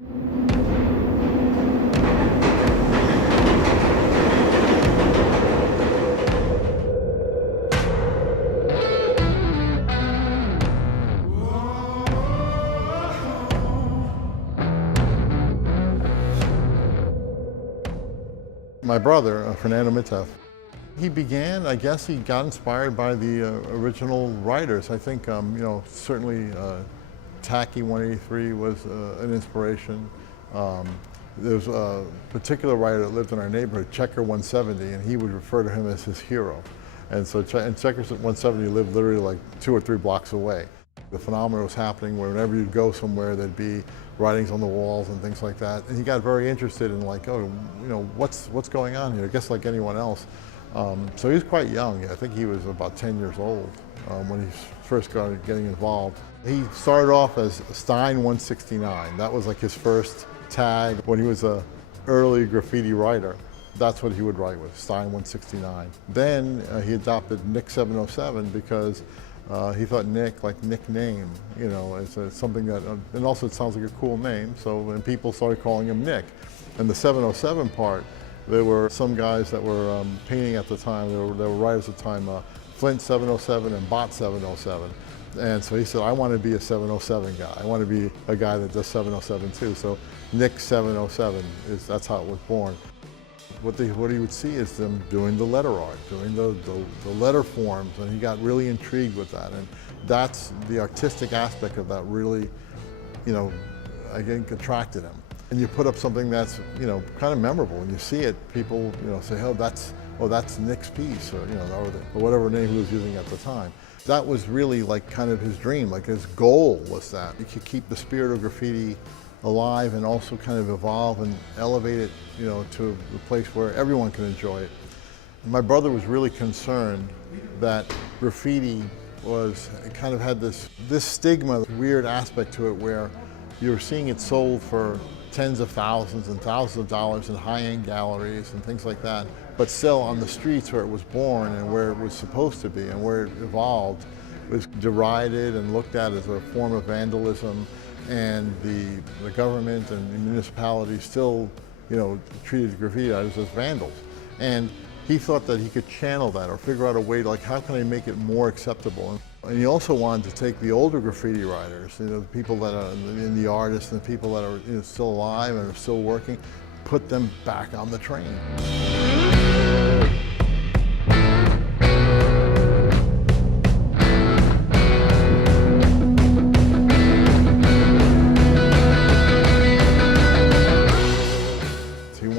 My brother, Fernando Mitteff, he began, I guess he got inspired by the original writers. I think, certainly Tacky 183 was an inspiration. There was a particular writer that lived in our neighborhood, Checker 170, and he would refer to him as his hero. And so Checker 170 lived literally like 2 or 3 blocks away. The phenomenon was happening where whenever you'd go somewhere, there'd be writings on the walls and things like that. And he got very interested in like, oh, what's going on here? I guess like anyone else. So he was quite young. I think he was about 10 years old when he first started getting involved. He started off as Stein 169. That was like his first tag when he was an early graffiti writer. That's what he would write with, Stein 169. Then he adopted Nick 707 because he thought Nick, like nickname, is something that, and also it sounds like a cool name, so when people started calling him Nick. And the 707 part, there were some guys that were painting at the time, there were writers at the time, Flint 707 and Bot 707. And so he said, I want to be a 707 guy. I want to be a guy that does 707 too. So Nick 707, that's how it was born. What he would see is them doing the letter art, doing the letter forms, and he got really intrigued with that. And that's the artistic aspect of that really, I think attracted him. And you put up something that's, kind of memorable. When you see it, people, say, oh, that's Nick's piece, or whatever name he was using at the time. That was really like kind of his dream, like his goal was that you could keep the spirit of graffiti alive and also kind of evolve and elevate it, to the place where everyone can enjoy it. And my brother was really concerned that graffiti kind of had this stigma, weird aspect to it where you were seeing it sold for tens of thousands and thousands of dollars in high-end galleries and things like that, but still on the streets where it was born and where it was supposed to be and where it evolved, it was derided and looked at as a form of vandalism. And the government and the municipalities still, treated graffiti artists as vandals. And he thought that he could channel that or figure out a way to, like, how can I make it more acceptable? And he also wanted to take the older graffiti writers, the people that are the artists and the people that are still alive and are still working, put them back on the train.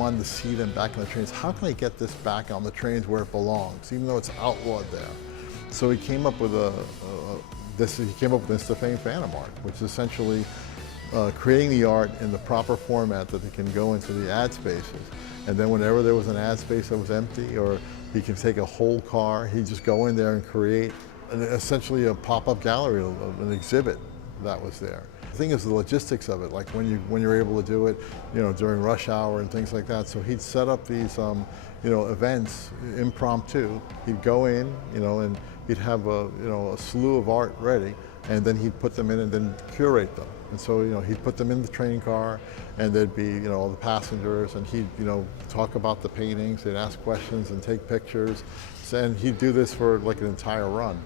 To see them back on the trains. How can I get this back on the trains where it belongs, even though it's outlawed there? So he came up with InstaFame Phantom Art, which is essentially creating the art in the proper format that they can go into the ad spaces. And then whenever there was an ad space that was empty, or he can take a whole car, he'd just go in there and create essentially a pop-up gallery of an exhibit that was there. The thing is the logistics of it, like when you're able to do it, during rush hour and things like that. So he'd set up these, events impromptu. He'd go in, and he'd have a slew of art ready, and then he'd put them in and then curate them. And so, he'd put them in the train car, and there'd be, all the passengers, and he'd, talk about the paintings, they'd ask questions and take pictures. And he'd do this for like an entire run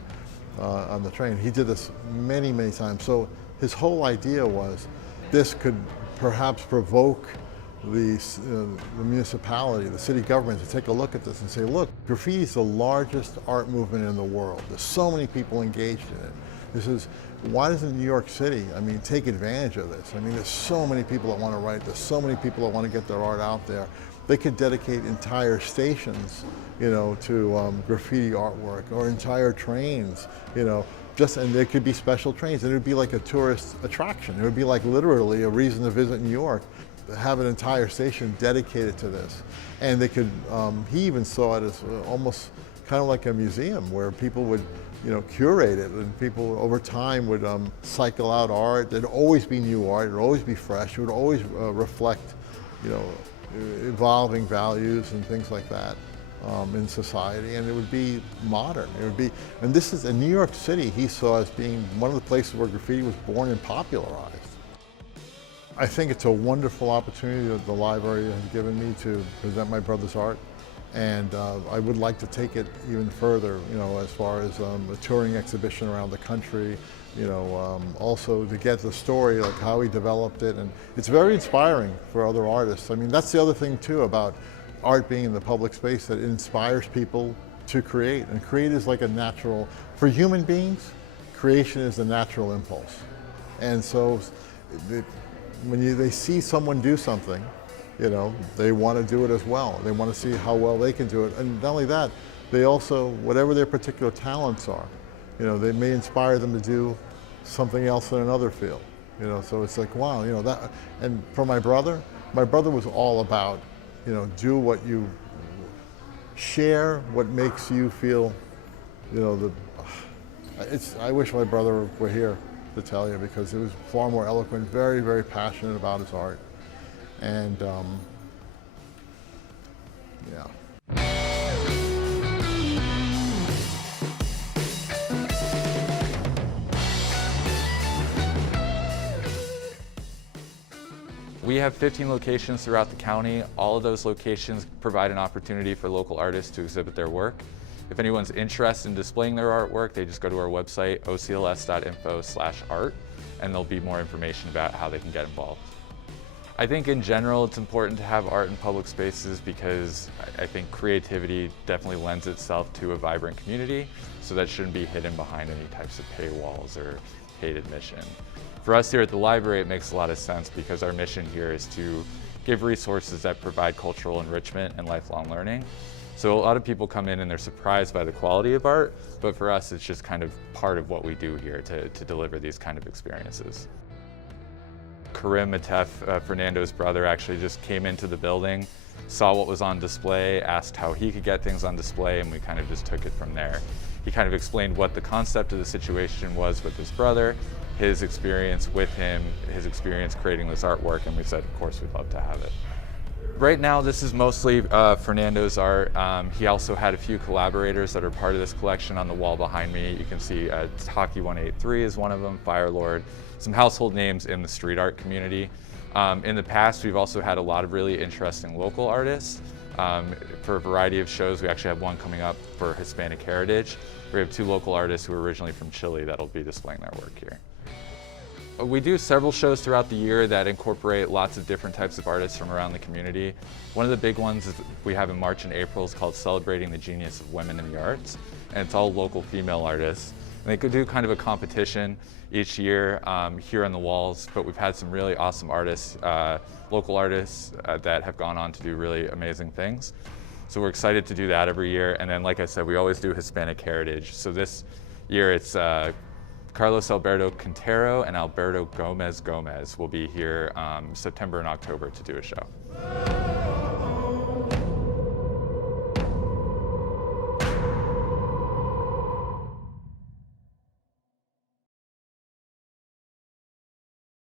on the train. He did this many, many times. So his whole idea was this could perhaps provoke the municipality, the city government to take a look at this and say, look, graffiti is the largest art movement in the world. There's so many people engaged in it. Why doesn't New York City, take advantage of this? There's so many people that want to write, there's so many people that want to get their art out there. They could dedicate entire stations, to graffiti artwork, or entire trains, and there could be special trains, and it would be like a tourist attraction. It would be like literally a reason to visit New York, have an entire station dedicated to this. And they could, he even saw it as almost kind of like a museum where people would, curate it, and people over time would cycle out art. There'd always be new art, it would always be fresh, it would always reflect, evolving values and things like that. In society, and it would be modern. It would be, and this is in New York City, he saw as being one of the places where graffiti was born and popularized. I think it's a wonderful opportunity that the library has given me to present my brother's art. And I would like to take it even further, as far as a touring exhibition around the country, also to get the story, like how he developed it. And it's very inspiring for other artists. I mean, that's the other thing too about art being in the public space, that it inspires people to create. And create is like a natural, for human beings, creation is a natural impulse. And so when they see someone do something, they want to do it as well. They want to see how well they can do it. And not only that, they also, whatever their particular talents are, they may inspire them to do something else in another field. So it's like, wow, that. And for my brother was all about, do what you share, what makes you feel, I wish my brother were here to tell you, because he was far more eloquent, very, very passionate about his art. And yeah. We have 15 locations throughout the county. All of those locations provide an opportunity for local artists to exhibit their work. If anyone's interested in displaying their artwork, they just go to our website, ocls.info/art, and there'll be more information about how they can get involved. I think in general it's important to have art in public spaces because I think creativity definitely lends itself to a vibrant community, so that shouldn't be hidden behind any types of paywalls or paid admission. For us here at the library, it makes a lot of sense because our mission here is to give resources that provide cultural enrichment and lifelong learning. So a lot of people come in and they're surprised by the quality of art, but for us it's just kind of part of what we do here to deliver these kind of experiences. Karim Matef, Fernando's brother, actually just came into the building, saw what was on display, asked how he could get things on display, and we kind of just took it from there. He kind of explained what the concept of the situation was with his brother, his experience with him, his experience creating this artwork, and we said, of course, we'd love to have it. Right now, this is mostly Fernando's art. He also had a few collaborators that are part of this collection on the wall behind me. You can see Hockey 183 is one of them, Firelord, some household names in the street art community. In the past, we've also had a lot of really interesting local artists. For a variety of shows, we actually have one coming up for Hispanic Heritage. We have 2 local artists who are originally from Chile that'll be displaying their work here. We do several shows throughout the year that incorporate lots of different types of artists from around the community. One of the big ones is we have in March and April is called Celebrating the Genius of Women in the Arts, and it's all local female artists. And they could do kind of a competition each year here on the walls, but we've had some really awesome artists, local artists that have gone on to do really amazing things. So we're excited to do that every year. And then, like I said, we always do Hispanic Heritage. So this year it's Carlos Alberto Quintero and Alberto Gomez will be here September and October to do a show.